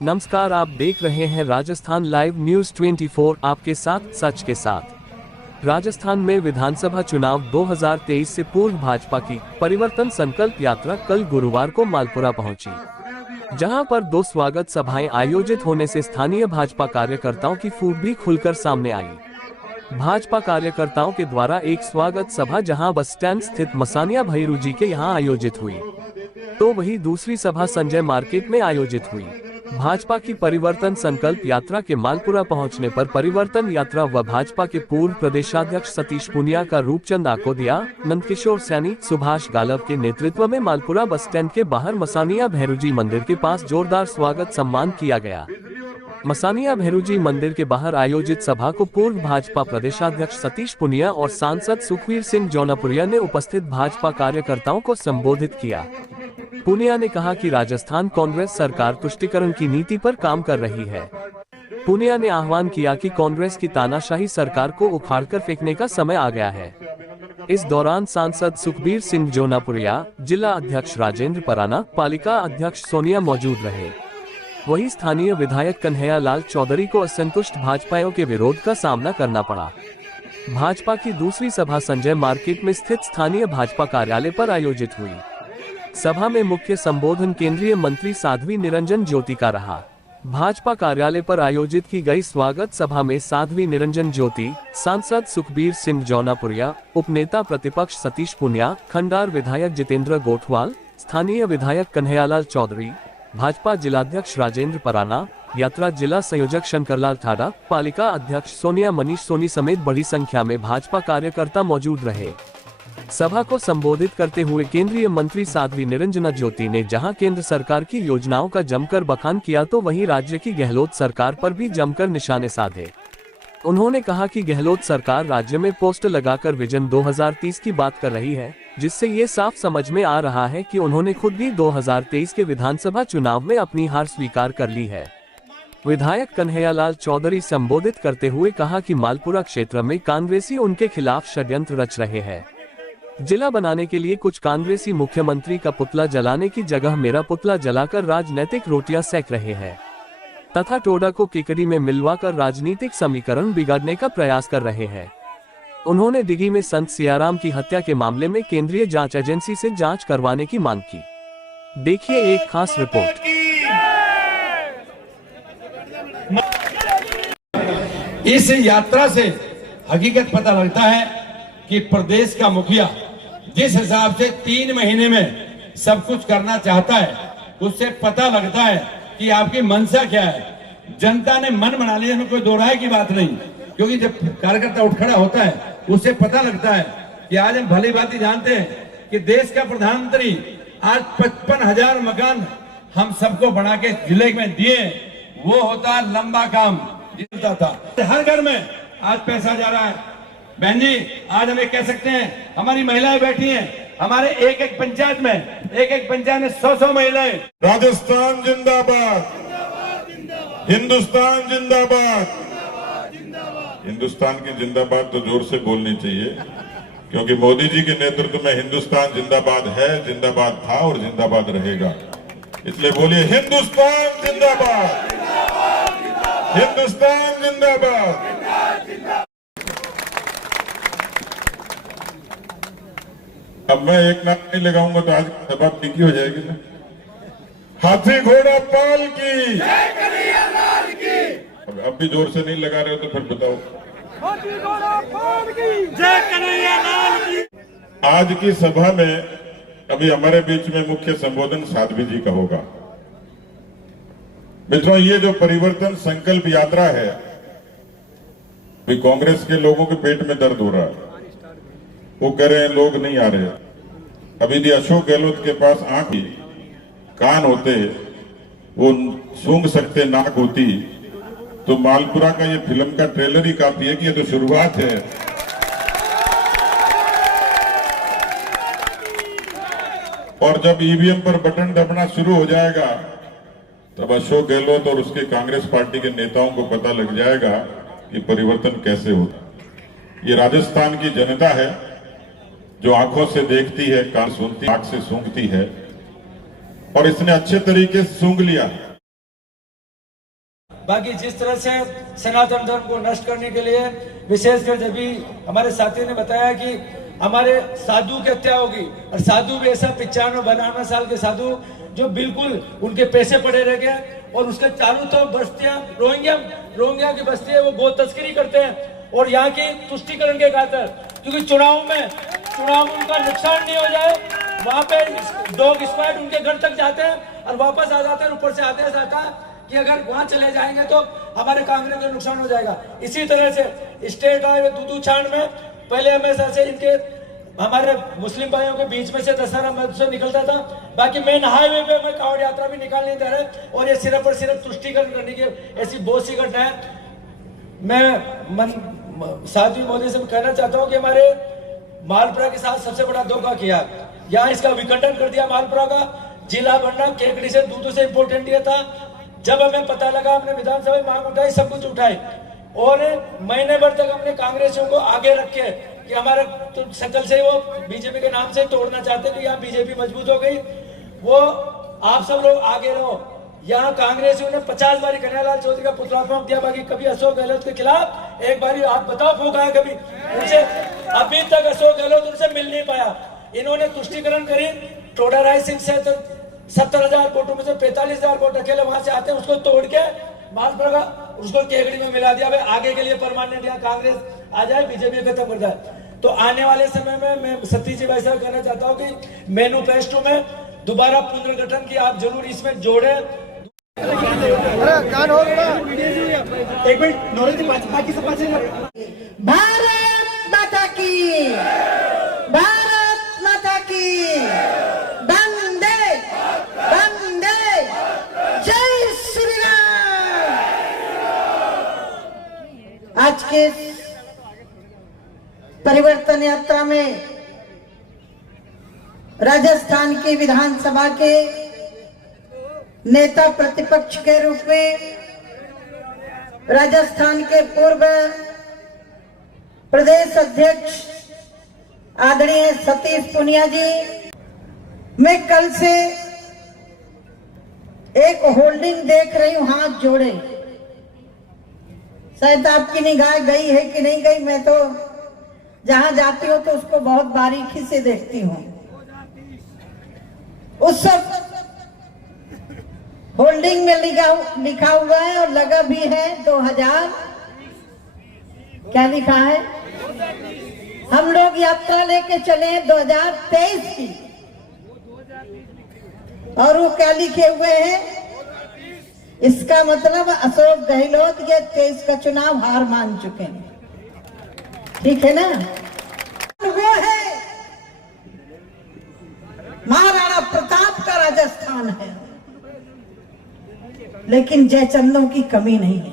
नमस्कार, आप देख रहे हैं राजस्थान लाइव न्यूज 24, आपके साथ सच के साथ। राजस्थान में विधानसभा चुनाव 2023 से पूर्व भाजपा की परिवर्तन संकल्प यात्रा कल गुरुवार को मालपुरा पहुंची, जहां पर 2 स्वागत सभाएं आयोजित होने से स्थानीय भाजपा कार्यकर्ताओं की फूट भी खुलकर सामने आई। भाजपा कार्यकर्ताओं के द्वारा एक स्वागत सभा जहां बस स्टैंड स्थित मसानिया भैरू जी के यहां आयोजित हुई, तो वही दूसरी सभा संजय मार्केट में आयोजित हुई। भाजपा की परिवर्तन संकल्प यात्रा के मालपुरा पहुंचने पर परिवर्तन यात्रा व भाजपा के पूर्व प्रदेशाध्यक्ष सतीश पुनिया का रूपचंद आकोदिया, नंदकिशोर सैनी, सुभाष गालव के नेतृत्व में मालपुरा बस स्टैंड के बाहर मसानिया भैरूजी मंदिर के पास जोरदार स्वागत सम्मान किया गया। मसानिया भैरूजी मंदिर के बाहर आयोजित सभा को पूर्व भाजपा प्रदेशाध्यक्ष सतीश पुनिया और सांसद सुखबीर सिंह जौनपुरिया ने उपस्थित भाजपा कार्यकर्ताओं को संबोधित किया। पुनिया ने कहा कि राजस्थान कांग्रेस सरकार तुष्टीकरण की नीति पर काम कर रही है। पुनिया ने आह्वान किया कि कांग्रेस की तानाशाही सरकार को उखाड़कर फेंकने का समय आ गया है। इस दौरान सांसद सुखबीर सिंह जौनपुरिया, जिला अध्यक्ष राजेंद्र पराना, पालिका अध्यक्ष सोनिया मौजूद रहे। वहीं स्थानीय विधायक कन्हैया लाल चौधरी को असंतुष्ट भाजपाइयों के विरोध का सामना करना पड़ा। भाजपा की दूसरी सभा संजय मार्केट में स्थित स्थानीय भाजपा कार्यालय पर आयोजित हुई। सभा में मुख्य संबोधन केंद्रीय मंत्री साध्वी निरंजन ज्योति का रहा। भाजपा कार्यालय पर आयोजित की गई स्वागत सभा में साध्वी निरंजन ज्योति, सांसद सुखबीर सिंह जौनपुरिया, उपनेता प्रतिपक्ष सतीश पुनिया, खंडार विधायक जितेंद्र गोठवाल, स्थानीय विधायक कन्हैयालाल चौधरी, भाजपा जिलाध्यक्ष राजेंद्र पराना, यात्रा जिला संयोजक शंकरलाल ठाडा, पालिका अध्यक्ष सोनिया मनीष सोनी समेत बड़ी संख्या में भाजपा कार्यकर्ता मौजूद रहे। सभा को संबोधित करते हुए केंद्रीय मंत्री साध्वी निरंजना ज्योति ने जहां केंद्र सरकार की योजनाओं का जमकर बखान किया, तो वहीं राज्य की गहलोत सरकार पर भी जमकर निशाने साधे। उन्होंने कहा कि गहलोत सरकार राज्य में पोस्टर लगाकर विजन 2030 की बात कर रही है, जिससे ये साफ समझ में आ रहा है कि उन्होंने खुद भी 2023 के विधानसभा चुनाव में अपनी हार स्वीकार कर ली है। विधायक कन्हैयालाल चौधरी संबोधित करते हुए कहा कि मालपुरा क्षेत्र में कांग्रेसी उनके खिलाफ षड्यंत्र रच रहे हैं। जिला बनाने के लिए कुछ कांग्रेसी मुख्यमंत्री का पुतला जलाने की जगह मेरा पुतला जलाकर राजनीतिक रोटियां सेक रहे हैं तथा टोडा को केकड़ी में मिलवाकर राजनीतिक समीकरण बिगाड़ने का प्रयास कर रहे हैं। उन्होंने दिघी में संत सियाराम की हत्या के मामले में केंद्रीय जांच एजेंसी से जांच करवाने की मांग की। देखिए एक खास रिपोर्ट। इस यात्रा से हकीकत पता लगता है कि प्रदेश का मुखिया जिस हिसाब से 3 महीने में सब कुछ करना चाहता है, उससे पता लगता है कि आपकी मंशा क्या है। जनता ने मन बना लिया, इसमें कोई दो राय की बात नहीं, क्योंकि जब कार्यकर्ता उठ खड़ा होता है उससे पता लगता है कि आज हम भली भांति जानते हैं कि देश का प्रधानमंत्री आज 55,000 मकान हम सबको बना के जिले में दिए। वो होता लंबा काम जितना था। हर घर में आज पैसा जा रहा है। बहन जी, आज हम कह सकते हैं, हमारी महिलाएं बैठी हैं, हमारे एक पंचायत में 100 महिलाएं। राजस्थान जिंदाबाद, हिंदुस्तान जिंदाबाद। हिंदुस्तान की जिंदाबाद तो जोर से बोलनी चाहिए, क्योंकि मोदी जी के नेतृत्व में हिंदुस्तान जिंदाबाद है, जिंदाबाद था और जिंदाबाद रहेगा। इसलिए बोलिए हिंदुस्तान जिंदाबाद, हिंदुस्तान जिंदाबाद। अब मैं एक नाम नहीं लगाऊंगा तो आज सभा फीकी हो जाएगी ना। हाथी घोड़ा पाल की, अब भी जोर से नहीं लगा रहे हो तो फिर बताओ। हाथी घोड़ा पाल की, जय कन्हैया लाल की। आज की सभा में अभी हमारे बीच में मुख्य संबोधन साध्वी जी का होगा। मित्रों, ये जो परिवर्तन संकल्प यात्रा है, भी कांग्रेस के लोगों के पेट में दर्द हो रहा है। वो कह रहे हैं लोग नहीं आ रहे। अभी यदि अशोक गहलोत के पास आंख कान होते, वो सूंघ सकते नाक होती, तो मालपुरा का ये फिल्म का ट्रेलर ही काफी है कि ये तो शुरुआत है। और जब ईवीएम पर बटन दबना शुरू हो जाएगा, तब अशोक गहलोत और उसके कांग्रेस पार्टी के नेताओं को पता लग जाएगा कि परिवर्तन कैसे होता। ये राजस्थान की जनता है जो आंखों से देखती है, कान सुनती, आंख से सूंघती है, और इसने अच्छे तरीके से सूंघ लिया। बाकी जिस तरह से सनातन धर्म को नष्ट करने के लिए विशेषकर जब भी हमारे साथी ने बताया कि हमारे साधु की हत्या होगी, और साधु भी ऐसा 95-92 साल के साधु जो बिल्कुल उनके पैसे पड़े रह गए, और उसके चारों तरफ बस्तियां रोहिंग्या की बस्ती है, वो गो तस्करी करते हैं और यहाँ की तुष्टिकरण के खातिर, क्योंकि चुनाव में उनका नुकसान नहीं हो जाए, वहां पे डॉग स्क्वाड उनके घर तक जाते हैं और वापस आ जाते हैं। ऊपर से आदेश आता है कि अगर वहां चले जाएंगे तो हमारे कांग्रेस को नुकसान हो जाएगा। इसी तरह से स्टेट हाईवे दूधू छांड में पहले हमेशा से इनके हमारे मुस्लिम भाइयों के बीच में से दशहरा महोत्सव निकलता था, बाकी मेन हाईवे पे मैं कांवड़ यात्रा भी निकाल नहीं दे रहे, और ये सिर्फ और सिर्फ तुष्टिकरण करने की ऐसी बहुत सी घटना है। मैं साध्वी मोदी से कहना चाहता हूँ कि हमारे मालपुरा के साथ सबसे बड़ा धोखा किया, यहाँ इसका विखंडन कर दिया। मालपुरा का जिला बनना केकड़ी से दूधू से इम्पोर्टेंट ये था। जब हमें पता लगा, हमने विधानसभा में मांग उठाई, सब कुछ उठाई, और महीने भर तक हमने कांग्रेसियों को आगे रखे कि हमारे तो शकल से वो बीजेपी के नाम से तोड़ना चाहते कि यहाँ बीजेपी मजबूत हो गई। वो आप सब लोग आगे रहो। यहाँ कांग्रेसियों ने 50 बारी कन्हैयालाल चौधरी का पुतला फूंक दिया, बाकी कभी अशोक गहलोत के खिलाफ एक बारी आप बताओ फूंका है कभी उनसे? अभी तक अशोक गहलोत उनसे मिल नहीं पाया। इन्होंने तुष्टिकरण करी, टोडा राय सिंह से 70,000 वोटों में से 45,000 वोट अकेले वहां से आते हैं, उसको तोड़ के मालपुरा का उसको केकड़ी में मिला दिया। आगे के लिए परमानेंट यहाँ कांग्रेस आ जाए, बीजेपी खत्म कर जाए। तो आने वाले समय में मैं सतीश जी भाई साहब कहना चाहता हूँ कि मैनिफेस्टो में दोबारा पुनर्गठन की आप जरूर इसमें जोड़े। एक मिनट भारत माता की, भारत माता की, वंदे वंदे, जय श्री राम। आज के परिवर्तन यात्रा में राजस्थान की विधानसभा के नेता प्रतिपक्ष के रूप में राजस्थान के पूर्व प्रदेश अध्यक्ष आदरणीय सतीश पूनिया जी, मैं कल से एक होल्डिंग देख रही हूं, हाथ जोड़े। शायद आपकी निगाह गई है कि नहीं गई, मैं तो जहां जाती हूं तो उसको बहुत बारीकी से देखती हूं। उस सब होल्डिंग में लिखा हुआ है और लगा भी है 2000, क्या लिखा है? हम लोग यात्रा लेके चले हैं 2023 की, और वो क्या लिखे हुए हैं? इसका मतलब अशोक गहलोत ये 23 का चुनाव हार मान चुके हैं। ठीक है ना? वो है महाराणा प्रताप का राजस्थान है, लेकिन जयचंदों की कमी नहीं है।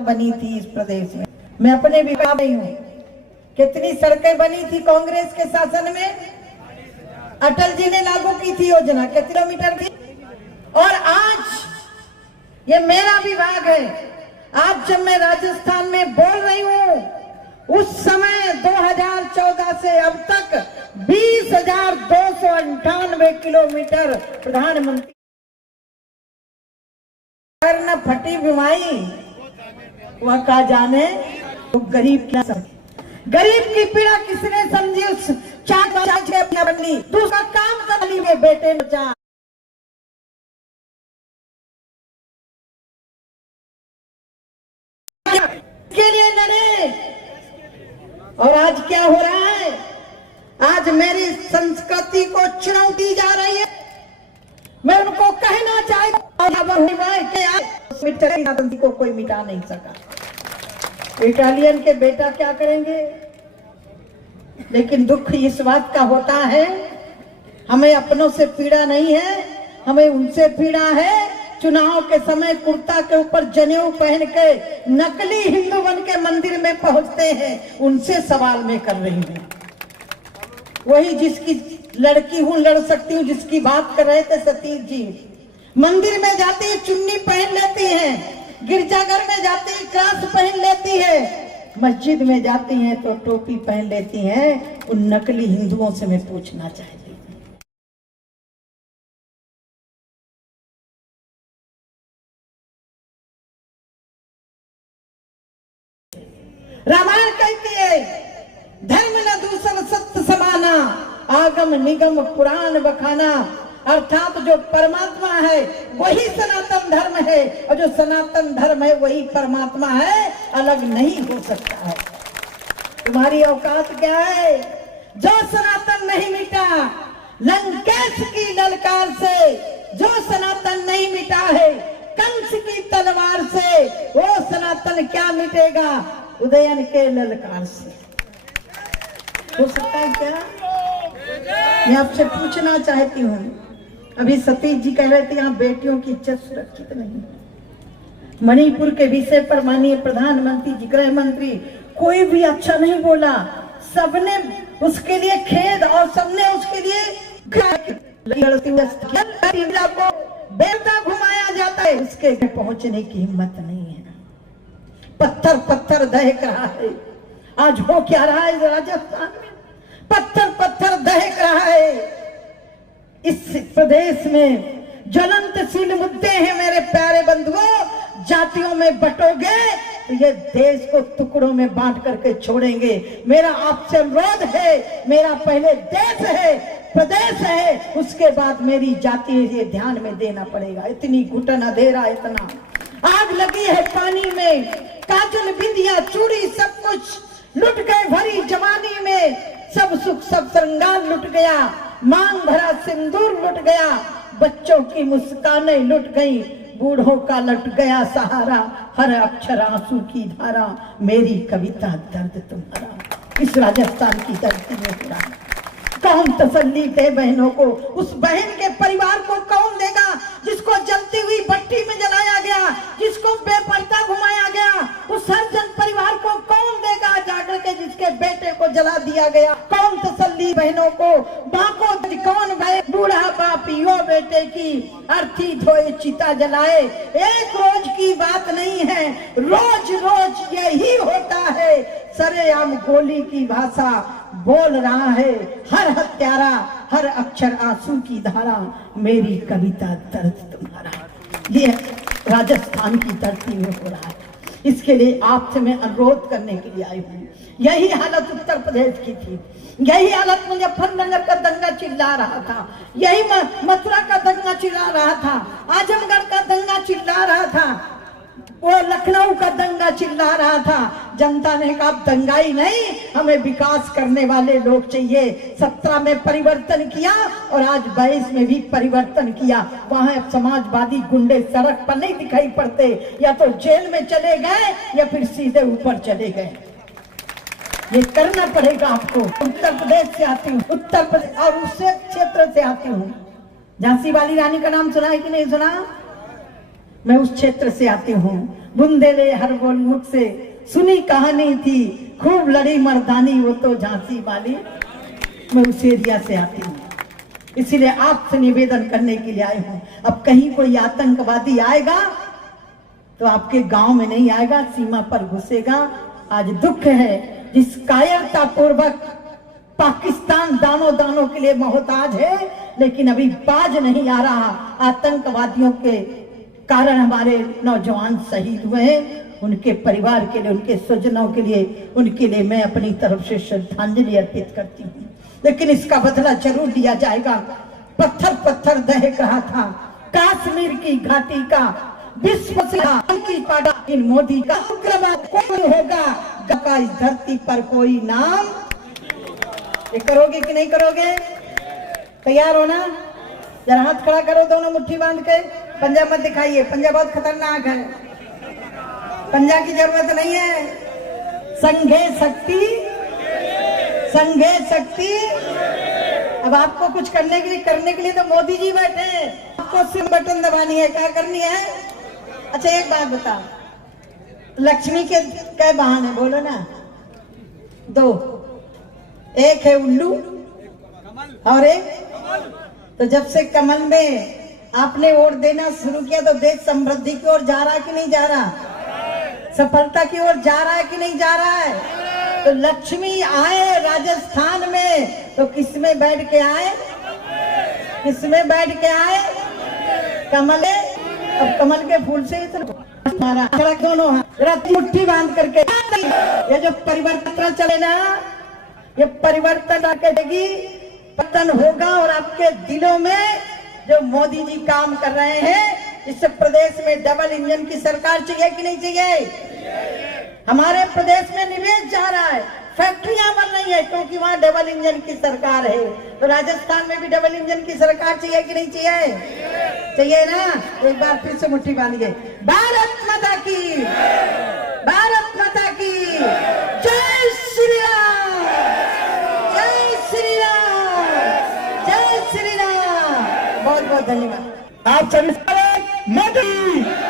बनी थी इस प्रदेश में, मैं अपने भी बता रही हूँ, कितनी सड़कें बनी थी कांग्रेस के शासन में। अटल जी ने लागू की थी योजना, कितने किलोमीटर थी। और आज ये मेरा विभाग है, आज जब मैं राजस्थान में बोल रही हूँ, उस समय 2014 से अब तक 20,298 किलोमीटर प्रधानमंत्री न फटी बीमारी वह का जाने, तो गरीब क्या समझे? गरीब की पीड़ा किसने समझी? उस चाचा बनी दूसरा काम कर ली वे बेटे बचा के लिए लड़े। और आज क्या हो रहा है? आज मेरी संस्कृति को चुनौती जा रही है। मैं उनको कहना चाहती को कोई मिटा नहीं सका। इटालियन के बेटा क्या करेंगे? लेकिन दुख इस बात का होता है, हमें अपनों से पीड़ा नहीं है, हमें उनसे पीड़ा है। चुनाव के समय कुर्ता के ऊपर जनेऊ पहन के नकली हिंदू बन के मंदिर में पहुंचते हैं, उनसे सवाल मैं कर रही हूँ। वही जिसकी लड़की हूँ, लड़ सकती हूँ, जिसकी बात कर रहे थे सतीश जी। मंदिर में जाती है चुन्नी पहन लेती है, गिरजाघर में जाती है क्रॉस पहन लेती है, मस्जिद में जाती हैं तो टोपी पहन लेती हैं। उन नकली हिंदुओं से मैं पूछना चाहती रामायण कहती है धर्म न दूषण सत्य समाना, आगम निगम पुराण बखाना। अर्थात जो परमात्मा है वही सनातन धर्म है, और जो सनातन धर्म है वही परमात्मा है, अलग नहीं हो सकता है। तुम्हारी औकात क्या है? जो सनातन नहीं मिटा लंकेश की ललकार से, जो सनातन नहीं मिटा है कंस की तलवार से, वो सनातन क्या मिटेगा? उदयन के ललकार से। हो सकता है क्या? मैं आपसे पूछना चाहती हूँ, अभी सतीश जी कह रहे थे यहाँ बेटियों की इज्जत सुरक्षित नहीं। मणिपुर के विषय पर माननीय प्रधानमंत्री जी, गृह मंत्री, कोई भी अच्छा नहीं बोला। सबने उसके लिए खेद और सबने उसके लिए को बेटा घुमाया जाता है, उसके पहुंचने की हिम्मत नहीं है। पत्थर पत्थर दहक रहा है। आज हो क्या रहा है राजस्थान में? पत्थर पत्थर दहक रहा है। इस प्रदेश में ज्वलंतशील मुद्दे हैं मेरे प्यारे बंधुओं। जातियों में बटोगे तो ये देश को टुकड़ों में बांट करके छोड़ेंगे। मेरा आपसे अनुरोध है, मेरा पहले देश है, प्रदेश है, उसके बाद मेरी जाति है, ये ध्यान में देना पड़ेगा। इतनी घुटन अंधेरा, इतना आग लगी है पानी में। काजल बिंदिया चूड़ी सब कुछ लुट गए भरी जवानी में। सब सुख सब श्रृंगार लुट गया, मांग भरा सिंदूर लुट गया। बच्चों की मुस्कानें लुट गई, बूढ़ों का लुट गया सहारा। हर अक्षर आंसू की धारा, मेरी कविता दर्द तुम्हारा। इस राजस्थान की धरती में हो रहा। कौन तसल्ली दे बहनों को? उस बहन के परिवार को कौन देगा जिसको जलती हुई भट्टी में जलाया गया, जिसको बेपर्दा घुमाया गया? उस हरिजन परिवार को कौन देगा जाकर के जिसके बेटे को जला दिया गया? कौन तसल्ली बहनों को? माँ को कौन भाई? बूढ़ा बाप यो बेटे की अर्थी धोए चिता जलाए। एक रोज की बात नहीं है, रोज रोज यही होता है। सरेआम गोली की भाषा बोल रहा है हर हत्यारा, हर अक्षर आंसू की धारा, मेरी कविता दर्द तुम्हारा। ये राजस्थान की धरती में हो रहा है। इसके लिए आपसे मैं अनुरोध करने के लिए आई हूँ। यही हालत उत्तर प्रदेश की थी, यही हालत मुजफ्फरनगर का दंगा चिल्ला रहा था, यही मथुरा का दंगा चिल्ला रहा था, आजमगढ़ का दंगा चिल्ला रहा था, वो लखनऊ का दंगा चिल्ला रहा था। जनता ने कहा दंगाई नहीं, हमें विकास करने वाले लोग चाहिए। 17 में परिवर्तन किया और आज 22 में भी परिवर्तन किया। वहां अब समाजवादी गुंडे सड़क पर नहीं दिखाई पड़ते, या तो जेल में चले गए या फिर सीधे ऊपर चले गए। ये करना पड़ेगा आपको। उत्तर प्रदेश से आती हूँ, उत्तर प्रदेश और उससे क्षेत्र से आती हूँ। झांसी वाली रानी का नाम सुना है कि नहीं सुना? मैं उस क्षेत्र से आती हूँ। बुंदेले हर बोल मुख से सुनी कहानी थी, खूब लड़ी मर्दानी वो तो झांसी वाली। मैं उस एरिया से आती हूँ, इसीलिए आपसे निवेदन करने के लिए आई हूँ। अब कहीं कोई आतंकवादी आएगा तो आपके गांव में नहीं आएगा, सीमा पर घुसेगा। आज दुख है जिस कायरता पूर्वक पाकिस्तान दानों दानों के लिए मोहताज है, लेकिन अभी बाज नहीं आ रहा। आतंकवादियों के कारण हमारे नौजवान शहीद हुए हैं। उनके परिवार के लिए, उनके स्वजनों के लिए, उनके लिए मैं अपनी तरफ से श्रद्धांजलि अर्पित करती हूँ। लेकिन इसका बदला जरूर लिया जाएगा। पत्थर पत्थर दहक रहा था कश्मीर की घाटी का, विश्व की पाड़ा इन मोदी का उग्रवाद कौन होगा? का इस धरती पर कोई नाम। ये करोगे कि नहीं करोगे? तैयार हो ना? जरा हाथ खड़ा करो, दोनों मुट्ठी बांध के। पंजा मत दिखाइए, पंजा बहुत खतरनाक है, पंजा की जरूरत नहीं है। संघे शक्ति, संघे शक्ति। अब आपको कुछ करने के लिए तो मोदी जी बैठे हैं। आपको सिर्फ बटन दबानी है, क्या करनी है? अच्छा एक बात बता, लक्ष्मी के क्या बहाने बोलो ना? 2, एक है उल्लू और एक। तो जब से कमल में आपने वोट देना शुरू किया तो देश समृद्धि की ओर जा रहा है कि नहीं जा रहा? सफलता की ओर जा रहा है कि नहीं जा रहा है? तो लक्ष्मी आए राजस्थान में तो किस में बैठ के आए? किस में बैठ के आए? कमल। अब कमल के फूल से ही तो दोनों मुट्ठी बांध करके ये जो परिवर्तन चले ना, ये परिवर्तन आके देगी, पतन होगा। और आपके दिलों में जो मोदी जी काम कर रहे हैं, इससे प्रदेश में डबल इंजन की सरकार चाहिए कि नहीं चाहिए? हमारे प्रदेश में निवेश जा रहा है, फैक्ट्रियां बन रही है, क्योंकि वहां डबल इंजन की सरकार है। तो राजस्थान में भी डबल इंजन की सरकार चाहिए कि नहीं चाहिए? चाहिए ना? एक बार फिर से मुट्ठी बांधिए। भारत माता की, भारत माता की जय श्री राम, जय श्री राम, जय श्री राम। बहुत बहुत धन्यवाद। आप सभी मोदी